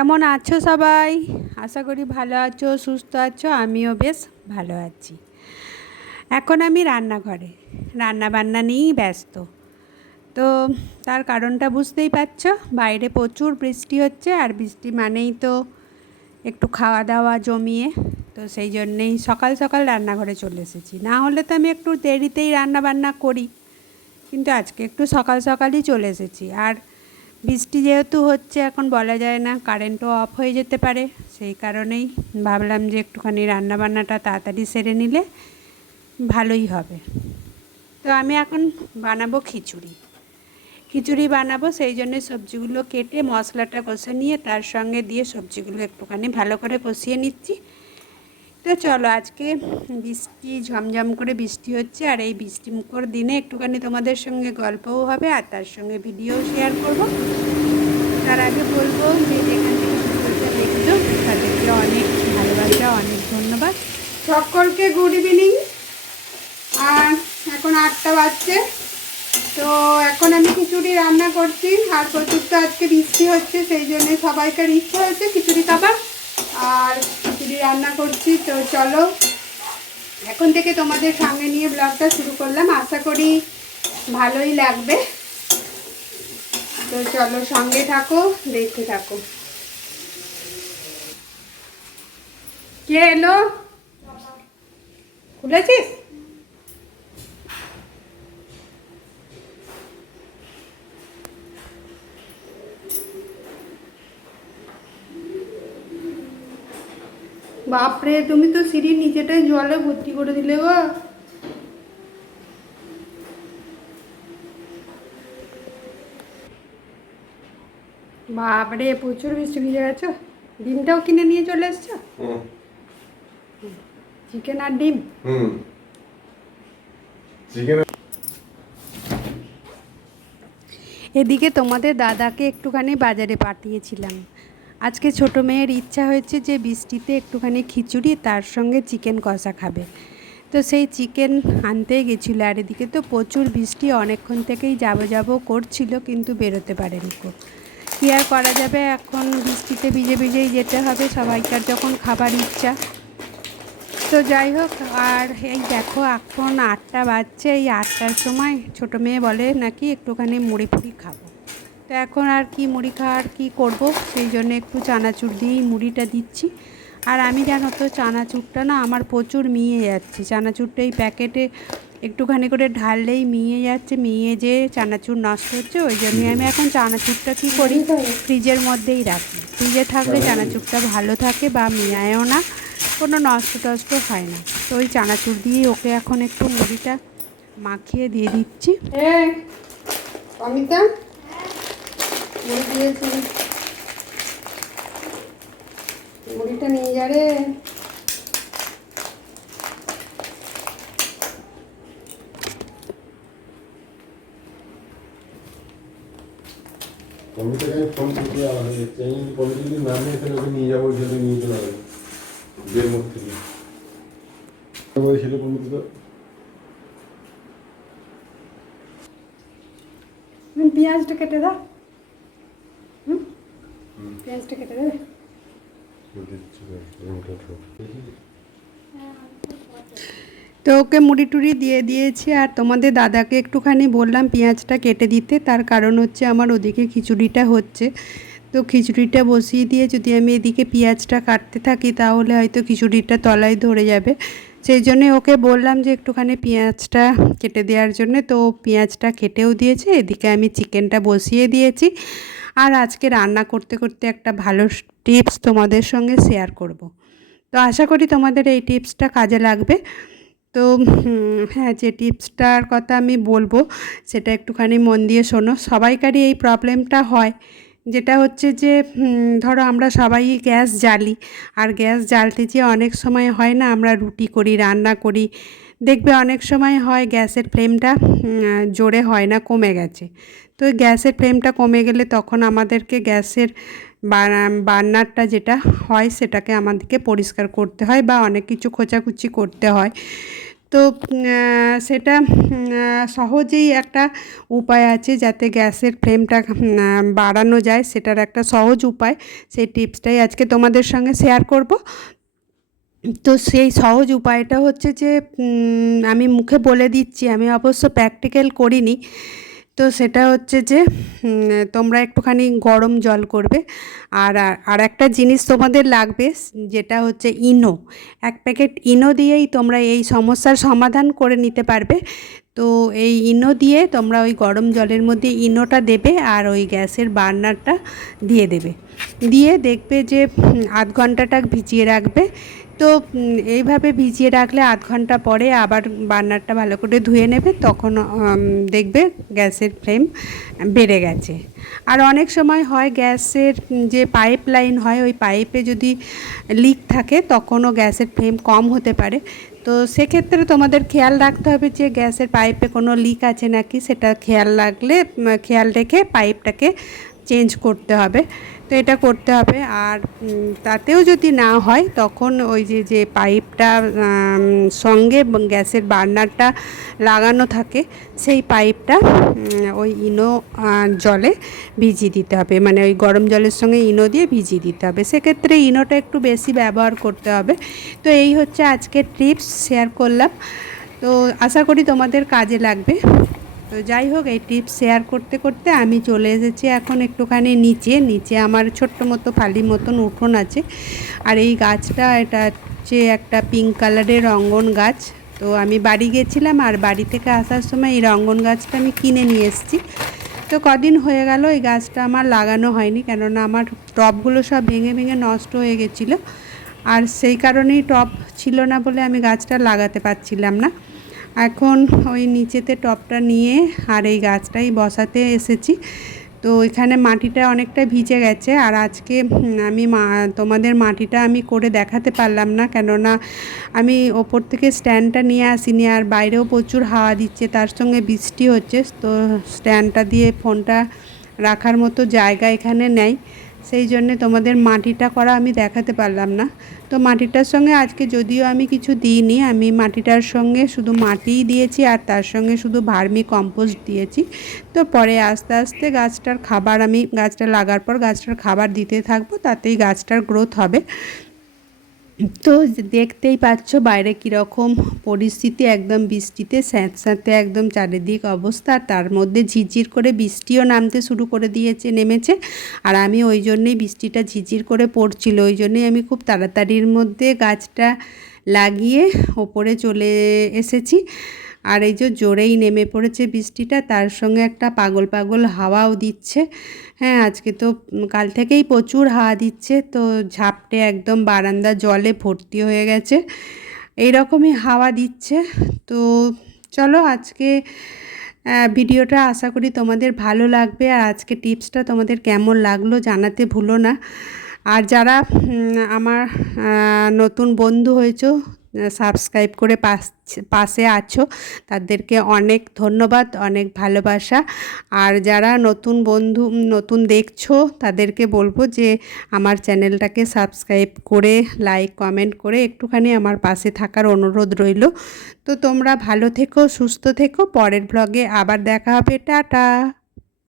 কেমন আছো সবাই? আশা করি ভালো আছো, সুস্থ আছো। আমিও বেশ ভালো আছি। এখন আমি রান্নাঘরে রান্নাবান্না নিয়েই ব্যস্ত। তো তার কারণটা বুঝতেই পারছো, বাইরে প্রচুর বৃষ্টি হচ্ছে, আর বৃষ্টি মানেই তো একটু খাওয়া দাওয়া জমিয়ে। তো সেই জন্যেই সকাল সকাল রান্নাঘরে চলে এসেছি। না হলে তো আমি একটু দেরিতেই রান্নাবান্না করি, কিন্তু আজকে একটু সকাল সকালই চলে এসেছি। আর বৃষ্টি যেহেতু হচ্ছে, এখন বলা যায় না, কারেন্টও অফ হয়ে যেতে পারে। সেই কারণেই ভাবলাম যে একটুখানি রান্নাবান্নাটা তাড়াতাড়ি সেরে নিলে ভালোই হবে। তো আমি এখন বানাবো খিচুড়ি বানাবো। সেই জন্য সবজিগুলো কেটে মশলাটা কষে নিয়ে তার সঙ্গে দিয়ে সবজিগুলো একটুখানি ভালো করে কষিয়ে নিচ্ছি। তো চলো, আজকে বৃষ্টি ঝমঝম করে বৃষ্টি হচ্ছে, আর এই বৃষ্টিমুখর দিনে একটুখানি তোমাদের সঙ্গে গল্পও হবে আর তার সঙ্গে ভিডিও শেয়ার করব। তার আগে বলবো যে যেখান থেকে ভিডিওটা দেখছো তাদেরকে অনেক ভালোবাসা, অনেক ধন্যবাদ। সকলকে গুড ইভিনিং। আর এখন 8টা বাজছে। তো এখন আমি খিচুড়ি রান্না করছি, আর প্রচুর তো আজকে বৃষ্টি হচ্ছে, সেই জন্যে সবাইকার ইচ্ছা হয়েছে খিচুড়ি খাবার, আর খিচুড়ি রান্না করছি। তো চলো, এখন থেকে তোমাদের সঙ্গে নিয়ে ব্লগটা শুরু করলাম। আশা করি ভালোই লাগবে। তো চলো, সঙ্গে থাকো, দেখতে থাকো। কে এলো? খুলেছিস? বাপরে, তুমি তো সিঁড়ির নিচেটাই জলে ভর্তি করে দিলে গো। বাপরে, প্রচুর বৃষ্টি ভিজে গেছো। ডিমটাও কিনে নিয়ে চলে এসছো? চিকেন আর ডিম? এদিকে তোমাদের দাদাকে একটুখানি বাজারে পাঠিয়েছিলাম। আজকে ছোট মেয়ের ইচ্ছা হয়েছে যে বৃষ্টিতে একটুখানি খিচুড়ি তার সঙ্গে চিকেন কষা খাবে। তো সেই চিকেন আনতে গেছিলো। আর এদিকে তো প্রচুর বৃষ্টি, অনেকক্ষণ থেকেই যাবো করছিল, কিন্তু বেরোতে পারেনি। কী আর করা যাবে, এখন বৃষ্টিতে ভিজে ভিজেই যেতে হবে, সবাইকার যখন খাবার ইচ্ছা। তো যাই হোক, আর এই দেখো এখন 8টা বাজছে। এই 8টার সময় ছোটো মেয়ে বলে নাকি একটুখানি মুড়ি ফুড়ি খাবো। তো এখন আর কি মুড়ি খাওয়ার কী করবো, সেই জন্য একটু চানাচুর দিয়েই মুড়িটা দিচ্ছি। আর আমি জানো তো, চানাচুরটা না আমার প্রচুর মিয়ে যাচ্ছে। চানাচুরটা এই প্যাকেটে একটুখানি করে ঢাললেই মিয়ে যাচ্ছে, মিয়ে যে চানাচুর নষ্ট হচ্ছে। ওই জন্যই আমি এখন চানাচুরটা কী করি, ফ্রিজের মধ্যেই রাখি। ফ্রিজে থাকলে চানাচুরটা ভালো থাকে বা মিয়ায়ও না, কোনো নষ্ট টষ্ট হয় না। তো ওই চানাচুর দিয়ে ওকে এখন একটু মুড়িটা মাখিয়ে দিয়ে দিচ্ছি। অমিতা, মুড়ি দিয়েছি, মুড়িটা নিয়ে যা রে। কমিটাকে ফোন করতে আমাদের এই কমিটি যদি না নিয়ে তাহলে ওকে নিয়ে যাবো, সেটা নিয়ে চলে যাবে বিয়ের মুখ থেকে ছিল কমিটিটা। পেঁয়াজটা কেটে দাও। পেঁয়াজটা কেটে দেবে। তো ওকে মুড়ি টুড়ি দিয়ে দিয়েছি, আর তোমাদের দাদাকে একটুখানি বললাম পেঁয়াজটা কেটে দিতে। তার কারণ হচ্ছে আমার ওদিকে খিচুড়িটা হচ্ছে। তো খিচুড়িটা বসিয়ে দিয়ে যদি আমি এদিকে পেঁয়াজটা কাটতে থাকি, তাহলে হয়তো খিচুড়িটা তলায় ধরে যাবে। সেই জন্যে ওকে বললাম যে একটুখানি পেঁয়াজটা কেটে দেওয়ার জন্য। তো পেঁয়াজটা কেটেও দিয়েছে। এদিকে আমি চিকেনটা বসিয়ে দিয়েছি। আর আজকে রান্না করতে করতে একটা ভালো টিপস তোমাদের সঙ্গে শেয়ার করব। তো আশা করি তোমাদের এই টিপসটা কাজে লাগবে। তো হ্যাঁ, যে টিপসটার কথা আমি বলবো সেটা একটুখানি মন দিয়ে শোনো। সবাইকারই এই প্রবলেমটা হয়, যেটা হচ্ছে যে ধরো আমরা সবাই গ্যাস জ্বালি, আর গ্যাস জ্বালতে যেয়ে অনেক সময় হয় না, আমরা রুটি করি, রান্না করি, দেখবে অনেক সময় হয় গ্যাসের ফ্লেমটা জোরে হয় না, কমে গেছে। তো গ্যাসের ফ্লেমটা কমে গেলে তখন আমাদেরকে গ্যাসের বার্নারটা যেটা হয় সেটাকে আমাদেরকে পরিষ্কার করতে হয়, বা অনেক কিছু খোঁচাখুচি করতে হয়। তো সেটা সহজেই একটা উপায় আছে যাতে গ্যাসের ফ্লেমটা বাড়ানো যায়, সেটার একটা সহজ উপায়, সেই টিপসটাই আজকে তোমাদের সঙ্গে শেয়ার করব। তো সেই সহজ উপায়টা হচ্ছে যে আমি মুখে বলে দিচ্ছি, আমি অবশ্য প্র্যাকটিক্যাল করিনি। তো সেটা হচ্ছে যে তোমরা একটুখানি গরম জল করবে, আর একটা জিনিস তোমাদের লাগবে, যেটা হচ্ছে ইনো। 1 প্যাকেট ইনো দিয়েই তোমরা এই সমস্যার সমাধান করে নিতে পারবে। তো এই ইনো দিয়ে তোমরা ওই গরম জলের মধ্যে ইনোটা দেবে আর ওই গ্যাসের বার্নারটা দিয়ে দেবে, দিয়ে দেখবে যে আধ ঘন্টাটা ভিজিয়ে রাখবে। তো এইভাবে ভিজিয়ে রাখলে আধ ঘন্টা পরে আবার বার্নারটা ভালো করে ধুয়ে নেবে, তখন দেখবে গ্যাসের ফ্লেম বেড়ে গেছে। আর অনেক সময় হয় গ্যাসের যে পাইপ লাইন হয়, ওই পাইপে যদি লিক থাকে তখনও গ্যাসের ফ্লেম কম হতে পারে। তো সেক্ষেত্রে তোমাদের খেয়াল রাখতে হবে যে গ্যাসের পাইপে কোনো লিক আছে নাকি, সেটা খেয়াল রেখে পাইপটাকে চেঞ্জ করতে হবে। তো এটা করতে হবে। আর তাতেও যদি না হয় তখন ওই যে পাইপটা সঙ্গে গ্যাসের বার্নারটা লাগানো থাকে, সেই পাইপটা ওই ইনো জলে ভিজিয়ে দিতে হবে, মানে ওই গরম জলের সঙ্গে ইনো দিয়ে ভিজিয়ে দিতে হবে। সেক্ষেত্রে ইনোটা একটু বেশি ব্যবহার করতে হবে। তো এই হচ্ছে আজকের টিপস শেয়ার করলাম, তো আশা করি তোমাদের কাজে লাগবে। তো যাই হোক, এই টিপস শেয়ার করতে করতে আমি চলে এসেছি এখন একটুখানি নিচে আমার ছোট্ট মতো ফালি মতন উঠোন আছে। আর এই গাছটা, এটা হচ্ছে একটা পিঙ্ক কালারের রঙ্গন গাছ। তো আমি বাড়ি গেছিলাম, আর বাড়ি থেকে আসার সময় এই রঙ্গন গাছটা আমি কিনে নিয়ে এসেছি। তো কদিন হয়ে গেল এই গাছটা আমার লাগানো হয়নি, কেননা আমার টবগুলো সব ভেঙে ভেঙে নষ্ট হয়ে গেছিলো, আর সেই কারণেই টব ছিল না বলে আমি গাছটা লাগাতে পারছিলাম না। এখন ওই নিচেতে টবটা নিয়ে আর এই গাছটাই বসাতে এসেছি। তো এখানে মাটিটা অনেকটা ভিজে গেছে, আর আজকে আমি তোমাদের মাটিটা আমি করে দেখাতে পারলাম না, কেননা আমি ওপর থেকে স্ট্যান্ডটা নিয়ে আসিনি, আর বাইরেও প্রচুর হাওয়া দিচ্ছে, তার সঙ্গে বৃষ্টি হচ্ছে। তো স্ট্যান্ডটা দিয়ে ফোনটা রাখার মতো জায়গা এখানে নেই, সেই জন্যে তোমাদের মাটিটা করা আমি দেখাতে পারলাম না। তো মাটিটার সঙ্গে আজকে যদিও আমি কিছু দিইনি, আমি মাটিটার সঙ্গে শুধু মাটিই দিয়েছি, আর তার সঙ্গে শুধু ভার্মি কম্পোস্ট দিয়েছি। তো পরে আস্তে আস্তে গাছটা লাগার পর গাছটার খাবার দিতে থাকবো, তাতেই গাছটার গ্রোথ হবে। তো দেখতেই পাচ্ছ বাইরে কীরকম পরিস্থিতি, একদম বৃষ্টিতে স্যাঁতস্যাঁতে একদম চারিদিক অবস্থা, তার মধ্যে ঝিরঝির করে বৃষ্টিও নামতে শুরু করে নেমেছে। আর আমি ওই জন্যেই, বৃষ্টিটা ঝিরঝির করে পড়ছিল, ওই জন্যেই আমি খুব তাড়াতাড়ির মধ্যে গাছটা লাগিয়ে ওপরে চলে এসেছি। আর এই যে জোরেই নেমে পড়েছে বৃষ্টিটা, তার সঙ্গে একটা পাগল পাগল হাওয়াও দিচ্ছে। হ্যাঁ, আজকে তো কাল থেকেই প্রচুর হাওয়া দিচ্ছে, তো ঝাপটে একদম বারান্দা জলে ভর্তি হয়ে গেছে, এই রকমই হাওয়া দিচ্ছে। তো চলো, আজকে ভিডিওটা আশা করি তোমাদের ভালো লাগবে, আর আজকে টিপসটা তোমাদের কেমন লাগলো জানাতে ভুলো না। আর যারা আমার নতুন বন্ধু হয়েছো, সাবস্ক্রাইব করে পাশে আছো, তাদেরকে অনেক ধন্যবাদ, অনেক ভালোবাসা। আর যারা নতুন দেখছো, তাদেরকে বলবো যে আমার চ্যানেলটাকে সাবস্ক্রাইব করে লাইক কমেন্ট করে একটুখানি আমার পাশে থাকার অনুরোধ রইল। তো তোমরা ভালো থেকো, সুস্থ থেকো, পরের ব্লগে আবার দেখা হবে, টাটা।